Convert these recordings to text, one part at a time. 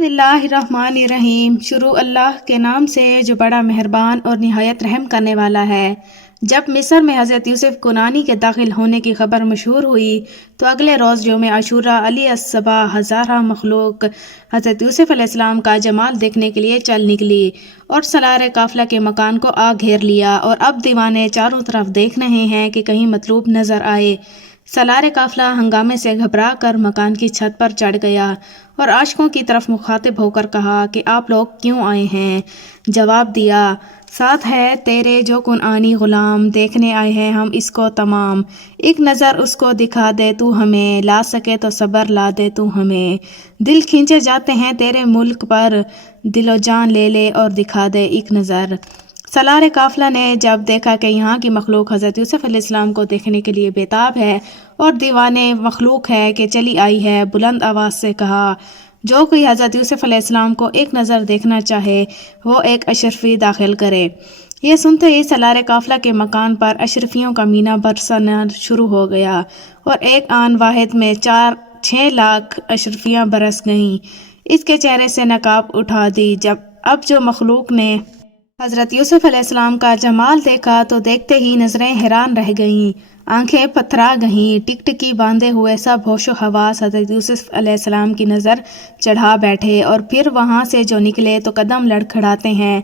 بسم اللہ الرحمن الرحیم۔ شروع اللہ کے نام سے جو بڑا مہربان اور نہایت رحم کرنے والا ہے۔ جب مصر میں حضرت یوسف کنعانی کے داخل ہونے کی خبر مشہور ہوئی تو اگلے روز یوم عاشوراء علیہ الصبح ہزارہ مخلوق حضرت یوسف علیہ السلام کا جمال دیکھنے کے لیے چل نکلی اور سالار قافلہ کے مکان کو آ گھیر لیا، اور اب دیوانے چاروں طرف دیکھ رہے ہیں کہ کہیں مطلوب نظر آئے۔ سالار قافلہ ہنگامے سے گھبرا کر مکان کی چھت پر چڑھ گیا اور عاشقوں کی طرف مخاطب ہو کر کہا کہ آپ لوگ کیوں آئے ہیں؟ جواب دیا، ساتھ ہے تیرے جو کنعانی غلام، دیکھنے آئے ہیں ہم اس کو تمام۔ ایک نظر اس کو دکھا دے تو ہمیں، لا سکے تو صبر لا دے تو ہمیں۔ دل کھینچے جاتے ہیں تیرے ملک پر، دل و جان لے لے اور دکھا دے ایک نظر۔ سالار قافلہ نے جب دیکھا کہ یہاں کی مخلوق حضرت یوسف علیہ السلام کو دیکھنے کے لیے بےتاب ہے اور دیوانے مخلوق ہے کہ چلی آئی ہے، بلند آواز سے کہا، جو کوئی حضرت یوسف علیہ السلام کو ایک نظر دیکھنا چاہے وہ ایک اشرفی داخل کرے۔ یہ سنتے ہی سالار قافلہ کے مکان پر اشرفیوں کا مینا برسنا شروع ہو گیا اور ایک آن واحد میں 6 لاکھ اشرفیاں برس گئیں۔ اس کے چہرے سے نقاب اٹھا دی۔ اب جو مخلوق نے حضرت یوسف علیہ السلام کا جمال دیکھا تو دیکھتے ہی نظریں حیران رہ گئیں، آنکھیں پتھرا گئیں، ٹکٹکی باندھے ہوئے سب ہوش و حواس حضرت یوسف علیہ السلام کی نظر چڑھا بیٹھے، اور پھر وہاں سے جو نکلے تو قدم لڑکھڑاتے ہیں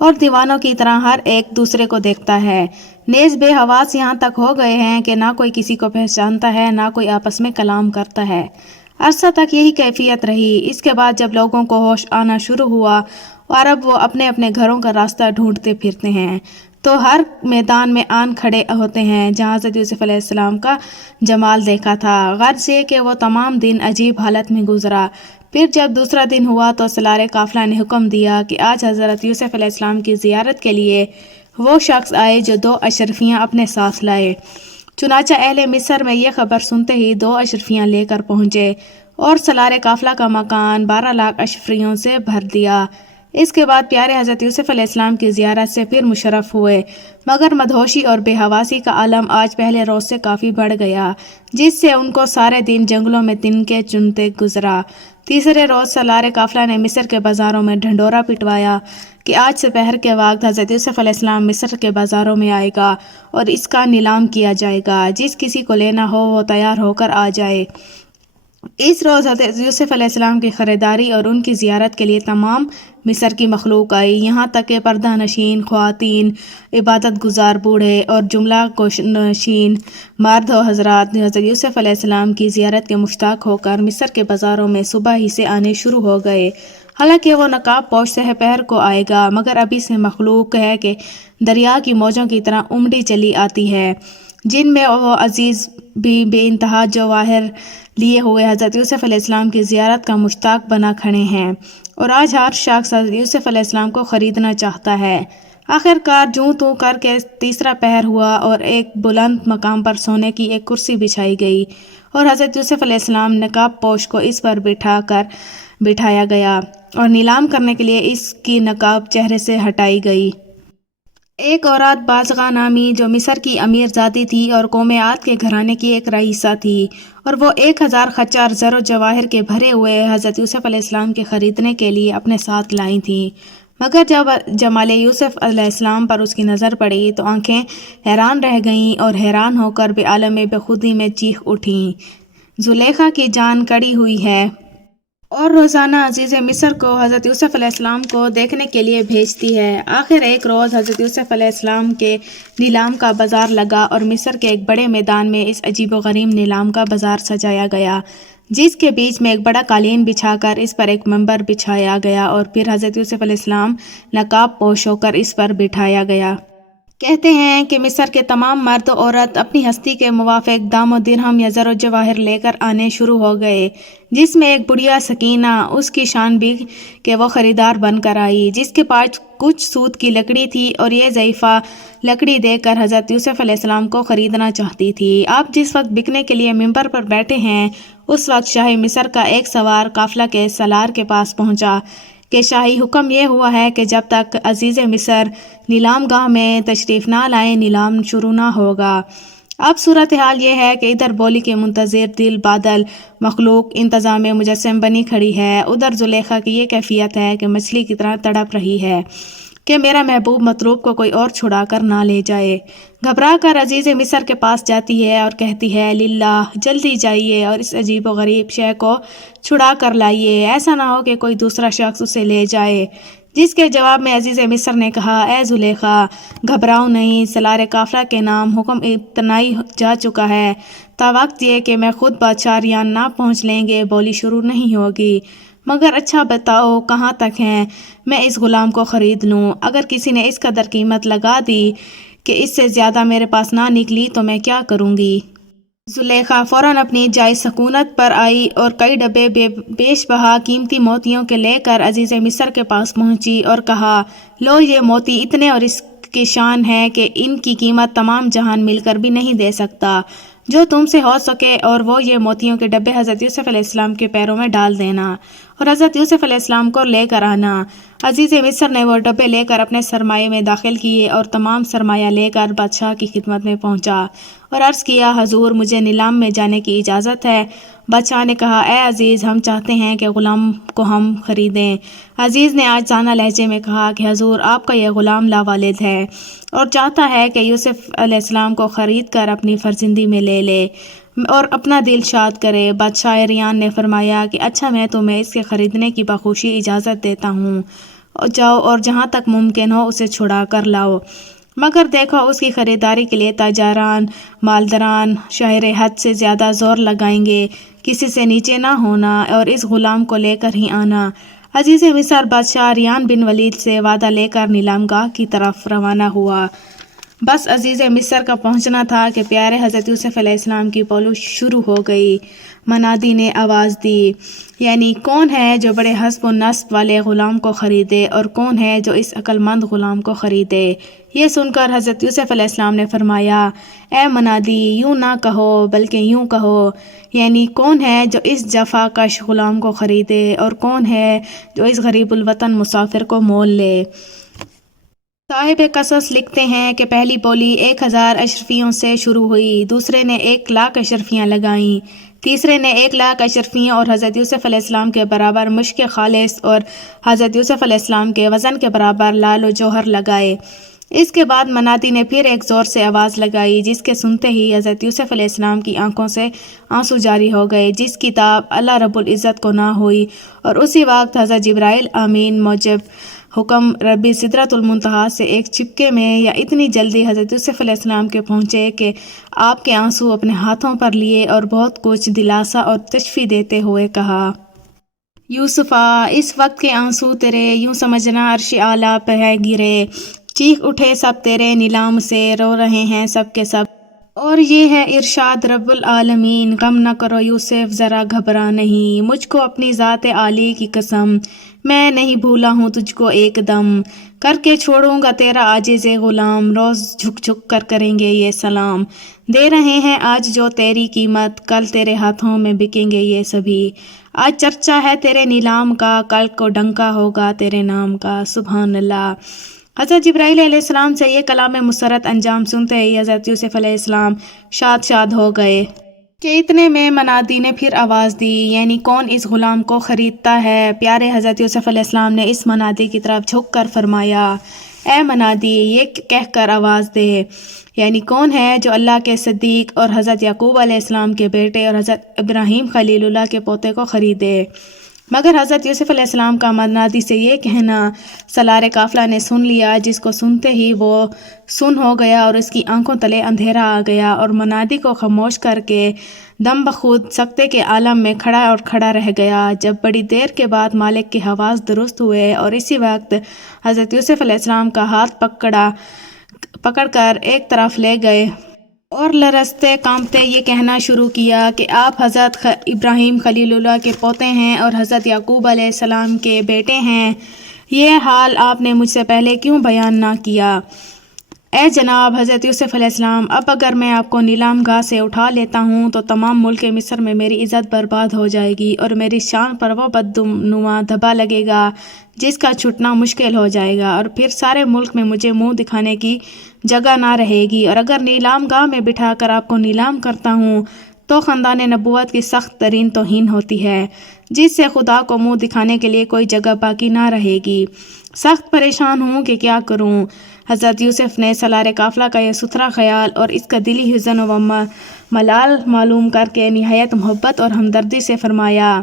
اور دیوانوں کی طرح ہر ایک دوسرے کو دیکھتا ہے۔ نیز بے حواس یہاں تک ہو گئے ہیں کہ نہ کوئی کسی کو پہچانتا ہے، نہ کوئی آپس میں کلام کرتا ہے۔ عرصہ تک یہی کیفیت رہی۔ اس کے بعد جب لوگوں کو ہوش آنا شروع ہوا اور اب وہ اپنے اپنے گھروں کا راستہ ڈھونڈتے پھرتے ہیں تو ہر میدان میں آن کھڑے ہوتے ہیں جہاں حضرت یوسف علیہ السلام کا جمال دیکھا تھا۔ غرض یہ کہ وہ تمام دن عجیب حالت میں گزرا۔ پھر جب دوسرا دن ہوا تو سالار قافلہ نے حکم دیا کہ آج حضرت یوسف علیہ السلام کی زیارت کے لیے وہ شخص آئے جو 2 اشرفیاں اپنے ساتھ لائے۔ چنانچہ اہل مصر میں یہ خبر سنتے ہی 2 اشرفیاں لے کر پہنچے اور سالار قافلہ کا مکان 12 لاکھ اشرفیوں سے بھر دیا۔ اس کے بعد پیارے حضرت یوسف علیہ السلام کی زیارت سے پھر مشرف ہوئے، مگر مدہوشی اور بے حواسی کا عالم آج پہلے روز سے کافی بڑھ گیا، جس سے ان کو سارے دن جنگلوں میں تنکے چنتے گزرا۔ تیسرے روز سالار قافلہ نے مصر کے بازاروں میں ڈھنڈورا پٹوایا کہ آج سپہر کے وقت حضرت یوسف علیہ السلام مصر کے بازاروں میں آئے گا اور اس کا نیلام کیا جائے گا، جس کسی کو لینا ہو وہ تیار ہو کر آ جائے۔ اس روز حضرت یوسف علیہ السلام کی خریداری اور ان کی زیارت کے لیے تمام مصر کی مخلوق آئی، یہاں تک کہ پردہ نشین خواتین، عبادت گزار بوڑھے اور جملہ نشین مرد و حضرات حضرت یوسف علیہ السلام کی زیارت کے مشتاق ہو کر مصر کے بازاروں میں صبح ہی سے آنے شروع ہو گئے۔ حالانکہ وہ نقاب پوش سپہر کو آئے گا، مگر ابھی سے مخلوق ہے کہ دریا کی موجوں کی طرح امڑی چلی آتی ہے، جن میں وہ عزیز بھی بے انتہا جواہر لیے ہوئے حضرت یوسف علیہ السلام کی زیارت کا مشتاق بنا کھڑے ہیں، اور آج ہر شخص حضرت یوسف علیہ السلام کو خریدنا چاہتا ہے۔ آخر کار جوں توں کر کے تیسرا پہر ہوا اور ایک بلند مقام پر سونے کی ایک کرسی بچھائی گئی اور حضرت یوسف علیہ السلام نقاب پوش کو اس پر بٹھایا گیا اور نیلام کرنے کے لیے اس کی نقاب چہرے سے ہٹائی گئی۔ ایک عورت بازغہ نامی جو مصر کی امیر زادی تھی اور قوم عاد کے گھرانے کی ایک رئیسہ تھی، اور وہ 1000 خچر زر و جواہر کے بھرے ہوئے حضرت یوسف علیہ السلام کے خریدنے کے لیے اپنے ساتھ لائی تھیں، مگر جب جمال یوسف علیہ السلام پر اس کی نظر پڑی تو آنکھیں حیران رہ گئیں اور حیران ہو کر بے عالم بے خودی میں چیخ اٹھیں، زلیخا کی جان کڑی ہوئی ہے اور روزانہ عزیز مصر کو حضرت یوسف علیہ السلام کو دیکھنے کے لیے بھیجتی ہے۔ آخر ایک روز حضرت یوسف علیہ السلام کے نیلام کا بازار لگا اور مصر کے ایک بڑے میدان میں اس عجیب و غریب نیلام کا بازار سجایا گیا، جس کے بیچ میں ایک بڑا قالین بچھا کر اس پر ایک منبر بچھایا گیا اور پھر حضرت یوسف علیہ السلام نقاب پوش ہو کر اس پر بٹھایا گیا۔ کہتے ہیں کہ مصر کے تمام مرد و عورت اپنی ہستی کے موافق دام و درہم یا زر و جواہر لے کر آنے شروع ہو گئے، جس میں ایک بڑھیا سکینہ، اس کی شان بھی کہ وہ خریدار بن کر آئی، جس کے پاس کچھ سود کی لکڑی تھی اور یہ ضعیفہ لکڑی دے کر حضرت یوسف علیہ السلام کو خریدنا چاہتی تھی۔ آپ جس وقت بکنے کے لیے منبر پر بیٹھے ہیں اس وقت شاہ مصر کا ایک سوار قافلہ کے سالار کے پاس پہنچا کہ شاہی حکم یہ ہوا ہے کہ جب تک عزیز مصر نیلام گاہ میں تشریف نہ لائیں نیلام شروع نہ ہوگا۔ اب صورتحال یہ ہے کہ ادھر بولی کے منتظر دل بادل مخلوق انتظام مجسم بنی کھڑی ہے، ادھر زلیخا کی یہ کیفیت ہے کہ مچھلی کی طرح تڑپ رہی ہے کہ میرا محبوب مطلوب کو کوئی اور چھڑا کر نہ لے جائے۔ گھبرا کر عزیز مصر کے پاس جاتی ہے اور کہتی ہے للہ جلدی جائیے اور اس عجیب و غریب شے کو چھڑا کر لائیے، ایسا نہ ہو کہ کوئی دوسرا شخص اسے لے جائے۔ جس کے جواب میں عزیز مصر نے کہا اے زلیخا گھبراؤ نہیں، سالار قافلہ کے نام حکم ابتنائی جا چکا ہے، تا وقت یہ کہ میں خود بادشاہ ریان نہ پہنچ لیں گے بولی شروع نہیں ہوگی۔ مگر اچھا بتاؤ کہاں تک ہیں، میں اس غلام کو خرید لوں، اگر کسی نے اس قدر قیمت لگا دی کہ اس سے زیادہ میرے پاس نہ نکلی تو میں کیا کروں گی؟ زلیخا فوراً اپنی جائے سکونت پر آئی اور کئی ڈبے بیش بہا قیمتی موتیوں کے لے کر عزیز مصر کے پاس پہنچی اور کہا لو یہ موتی اتنے اور اس کی شان ہے کہ ان کی قیمت تمام جہان مل کر بھی نہیں دے سکتا، جو تم سے ہو سکے اور وہ یہ موتیوں کے ڈبے حضرت یوسف علیہ السلام کے پیروں میں ڈال دینا اور حضرت یوسف علیہ السلام کو لے کر آنا۔ عزیز مصر نے وہ ڈبے لے کر اپنے سرمایے میں داخل کیے اور تمام سرمایہ لے کر بادشاہ کی خدمت میں پہنچا اور عرض کیا حضور مجھے نیلام میں جانے کی اجازت ہے؟ بادشاہ نے کہا اے عزیز ہم چاہتے ہیں کہ غلام کو ہم خریدیں۔ عزیز نے آجزانہ لہجے میں کہا کہ حضور آپ کا یہ غلام لاوالد ہے اور چاہتا ہے کہ یوسف علیہ السلام کو خرید کر اپنی فرزندی میں لے لے اور اپنا دل شاد کرے۔ بادشاہ ریان نے فرمایا کہ اچھا میں تمہیں اس کے خریدنے کی بخوشی اجازت دیتا ہوں، جاؤ اور جہاں تک ممکن ہو اسے چھڑا کر لاؤ، مگر دیکھو اس کی خریداری کے لیے تاجران مالداران شہر حد سے زیادہ زور لگائیں گے، کسی سے نیچے نہ ہونا اور اس غلام کو لے کر ہی آنا۔ عزیز مصر بادشاہ ریان بن ولید سے وعدہ لے کر نیلام گاہ کی طرف روانہ ہوا۔ بس عزیز مصر کا پہنچنا تھا کہ پیارے حضرت یوسف علیہ السلام کی پولو شروع ہو گئی۔ منادی نے آواز دی یعنی کون ہے جو بڑے حسب و نسب والے غلام کو خریدے اور کون ہے جو اس عقل مند غلام کو خریدے؟ یہ سن کر حضرت یوسف علیہ السلام نے فرمایا اے منادی یوں نہ کہو بلکہ یوں کہو، یعنی کون ہے جو اس جفا کش غلام کو خریدے اور کون ہے جو اس غریب الوطن مسافر کو مول لے۔ صاحب قصص لکھتے ہیں کہ پہلی بولی 1000 اشرفیوں سے شروع ہوئی، دوسرے نے 1,00,000 اشرفیاں لگائیں، تیسرے نے 1,00,000 اشرفیوں اور حضرت یوسف علیہ السلام کے برابر مشک خالص اور حضرت یوسف علیہ السلام کے وزن کے برابر لال و جوہر لگائے۔ اس کے بعد منادی نے پھر ایک زور سے آواز لگائی جس کے سنتے ہی حضرت یوسف علیہ السلام کی آنکھوں سے آنسو جاری ہو گئے، جس کی تاب اللہ رب العزت کو نہ ہوئی، اور اسی وقت حضرت جبرائیل آمین موجب حکم ربی سدرۃ المنتہا سے ایک چپکے میں یا اتنی جلدی حضرت یوسف علیہ السلام کے پہنچے کہ آپ کے آنسو اپنے ہاتھوں پر لیے اور بہت کچھ دلاسا اور تشفی دیتے ہوئے کہا یوسفا اس وقت کے آنسو تیرے یوں سمجھنا عرش اعلیٰ پہ گرے، چیخ اٹھے سب تیرے نیلام سے، رو رہے ہیں سب کے سب، اور یہ ہے ارشاد رب العالمین غم نہ کرو یوسف ذرا گھبرا نہیں، مجھ کو اپنی ذات عالی کی قسم میں نہیں بھولا ہوں تجھ کو ایک دم، کر کے چھوڑوں گا تیرا عاجز غلام، روز جھک جھک کر کریں گے یہ سلام، دے رہے ہیں آج جو تیری قیمت کل تیرے ہاتھوں میں بکیں گے یہ سبھی، آج چرچا ہے تیرے نیلام کا کل کو ڈنکا ہوگا تیرے نام کا، سبحان اللہ۔ حضرت جبرائیل علیہ السلام سے یہ کلام مسرت انجام سنتے ہی حضرت یوسف علیہ السلام شاد ہو گئے کہ اتنے میں منادی نے پھر آواز دی یعنی کون اس غلام کو خریدتا ہے؟ پیارے حضرت یوسف علیہ السلام نے اس منادی کی طرف جھک کر فرمایا اے منادی یہ کہہ کر آواز دے یعنی کون ہے جو اللہ کے صدیق اور حضرت یعقوب علیہ السلام کے بیٹے اور حضرت ابراہیم خلیل اللہ کے پوتے کو خریدے؟ مگر حضرت یوسف علیہ السلام کا منادی سے یہ کہنا سالار قافلہ نے سن لیا، جس کو سنتے ہی وہ سن ہو گیا اور اس کی آنکھوں تلے اندھیرا آ گیا اور منادی کو خاموش کر کے دم بخود سکتے کے عالم میں کھڑا رہ گیا۔ جب بڑی دیر کے بعد مالک کے حواس درست ہوئے اور اسی وقت حضرت یوسف علیہ السلام کا ہاتھ پکڑ کر ایک طرف لے گئے اور لرزتے کانپتے یہ کہنا شروع کیا کہ آپ حضرت ابراہیم خلیل اللہ کے پوتے ہیں اور حضرت یعقوب علیہ السلام کے بیٹے ہیں، یہ حال آپ نے مجھ سے پہلے کیوں بیان نہ کیا؟ اے جناب حضرت یوسف علیہ السلام، اب اگر میں آپ کو نیلام گاہ سے اٹھا لیتا ہوں تو تمام ملک مصر میں میری عزت برباد ہو جائے گی اور میری شان پر وہ بدنما دھبا لگے گا جس کا چھٹنا مشکل ہو جائے گا، اور پھر سارے ملک میں مجھے منہ دکھانے کی جگہ نہ رہے گی، اور اگر نیلام گاہ میں بٹھا کر آپ کو نیلام کرتا ہوں تو خاندان نبوت کی سخت ترین توہین ہوتی ہے، جس سے خدا کو منہ دکھانے کے لیے کوئی جگہ باقی نہ رہے گی۔ سخت پریشان ہوں کہ کیا کروں۔ حضرت یوسف نے سالار قافلہ کا یہ ستھرا خیال اور اس کا دلی حزن و ملال معلوم کر کے نہایت محبت اور ہمدردی سے فرمایا،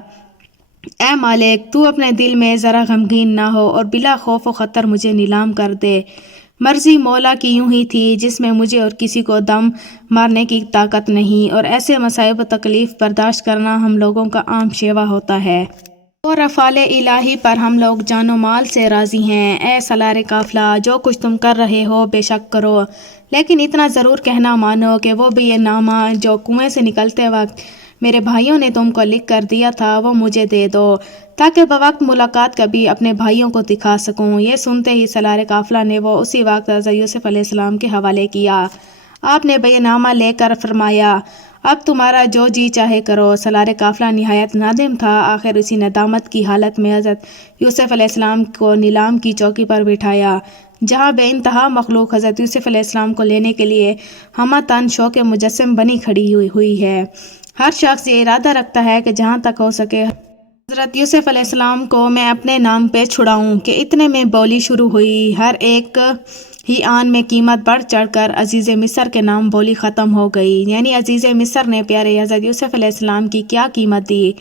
اے مالک، تو اپنے دل میں ذرا غمگین نہ ہو اور بلا خوف و خطر مجھے نیلام کر دے۔ مرضی مولا کی یوں ہی تھی جس میں مجھے اور کسی کو دم مارنے کی طاقت نہیں، اور ایسے مصائب و تکلیف برداشت کرنا ہم لوگوں کا عام شیوہ ہوتا ہے، اور افعال الہی پر ہم لوگ جان و مال سے راضی ہیں۔ اے سالار قافلہ، جو کچھ تم کر رہے ہو بے شک کرو، لیکن اتنا ضرور کہنا مانو کہ وہ بھی یہ نامہ جو کنویں سے نکلتے وقت میرے بھائیوں نے تم کو لکھ کر دیا تھا وہ مجھے دے دو، تاکہ بوقت ملاقات کبھی اپنے بھائیوں کو دکھا سکوں۔ یہ سنتے ہی سالار قافلہ نے وہ اسی وقت حضرت یوسف علیہ السلام کے حوالے کیا۔ آپ نے بیع نامہ لے کر فرمایا، اب تمہارا جو جی چاہے کرو۔ سالار قافلہ نہایت نادم تھا۔ آخر اسی ندامت کی حالت میں حضرت یوسف علیہ السلام کو نیلام کی چوکی پر بٹھایا، جہاں بے انتہا مخلوق حضرت یوسف علیہ السلام کو لینے کے لیے ہمہ تن شوق مجسم بنی کھڑی ہوئی ہے۔ ہر شخص یہ ارادہ رکھتا ہے کہ جہاں تک ہو سکے حضرت یوسف علیہ السلام کو میں اپنے نام پہ چھڑاؤں، کہ اتنے میں بولی شروع ہوئی۔ ہر ایک ہی آن میں قیمت بڑھ چڑھ کر عزیز مصر کے نام بولی ختم ہو گئی، یعنی عزیز مصر نے پیارے حضرت یوسف علیہ السلام کی کیا قیمت دی۔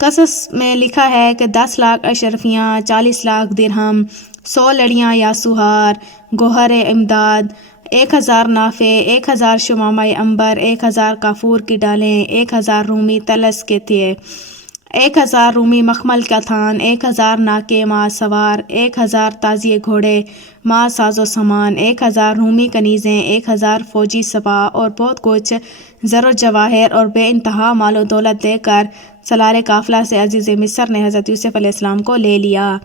قصص میں لکھا ہے کہ 10 لاکھ اشرفیاں، 40 لاکھ درہم، 100 لڑیاں یا سوہار، گوہر امداد، 1000 نافے، 1000 شمامہ عنبر، 1000 کافور کی ڈالیں، 1000 رومی طلس کے تھے، 1000 رومی مخمل کا تھان، 1000 ناکے ماہ سوار، 1000 تازیے گھوڑے ماہ ساز و سامان، 1000 رومی کنیزیں، 1000 فوجی سپاہ اور بہت کچھ زر و جواہر اور بے انتہا مال و دولت دے کر سالار قافلہ سے عزیز مصر نے حضرت یوسف علیہ السلام کو لے لیا۔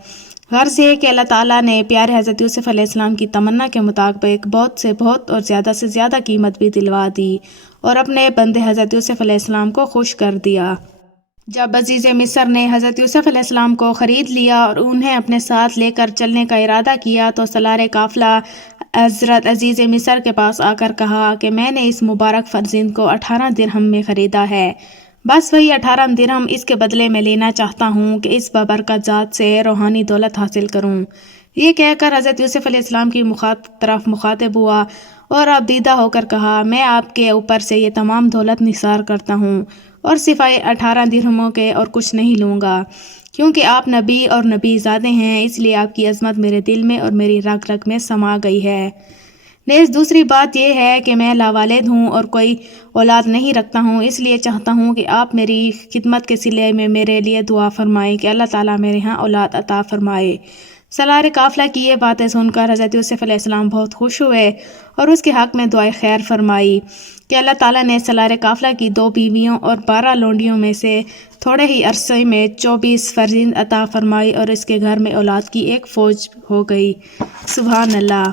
غرض یہ کہ اللہ تعالیٰ نے پیارے حضرت یوسف علیہ السلام کی تمنا کے مطابق بہت سے بہت اور زیادہ سے زیادہ قیمت بھی دلوا دی اور اپنے بندے حضرت یوسف علیہ السلام کو خوش کر دیا۔ جب عزیز مصر نے حضرت یوسف علیہ السلام کو خرید لیا اور انہیں اپنے ساتھ لے کر چلنے کا ارادہ کیا تو سالار قافلہ حضرت عزیز مصر کے پاس آ کر کہا کہ میں نے اس مبارک فرزند کو 18 درہم میں خریدا ہے، بس وہی 18 درہم اس کے بدلے میں لینا چاہتا ہوں کہ اس بابرکت ذات سے روحانی دولت حاصل کروں۔ یہ کہہ کر حضرت یوسف علیہ السلام کی طرف مخاطب ہوا اور اب دیدہ ہو کر کہا، میں آپ کے اوپر سے یہ تمام دولت نثار کرتا ہوں اور سوائے 18 درہموں کے اور کچھ نہیں لوں گا، کیونکہ آپ نبی اور نبی زادے ہیں، اس لیے آپ کی عظمت میرے دل میں اور میری رگ رگ میں سما گئی ہے۔ نیز دوسری بات یہ ہے کہ میں لاوالد ہوں اور کوئی اولاد نہیں رکھتا ہوں، اس لیے چاہتا ہوں کہ آپ میری خدمت کے صلے میں میرے لیے دعا فرمائیں کہ اللہ تعالیٰ میرے ہاں اولاد عطا فرمائے۔ سالار قافلہ کی یہ باتیں سن کر حضرت یوسف علیہ السلام بہت خوش ہوئے اور اس کے حق میں دعائے خیر فرمائی کہ اللہ تعالیٰ نے سالار قافلہ کی 2 بیویوں اور 12 لونڈیوں میں سے تھوڑے ہی عرصے میں 24 فرزند عطا فرمائی اور اس کے گھر میں اولاد کی ایک فوج ہو گئی۔ سبحان اللہ۔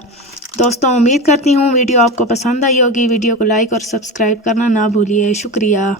دوستوں، امید کرتی ہوں ویڈیو آپ کو پسند آئی ہوگی۔ ویڈیو کو لائک اور سبسکرائب کرنا نہ بھولیے۔ شکریہ۔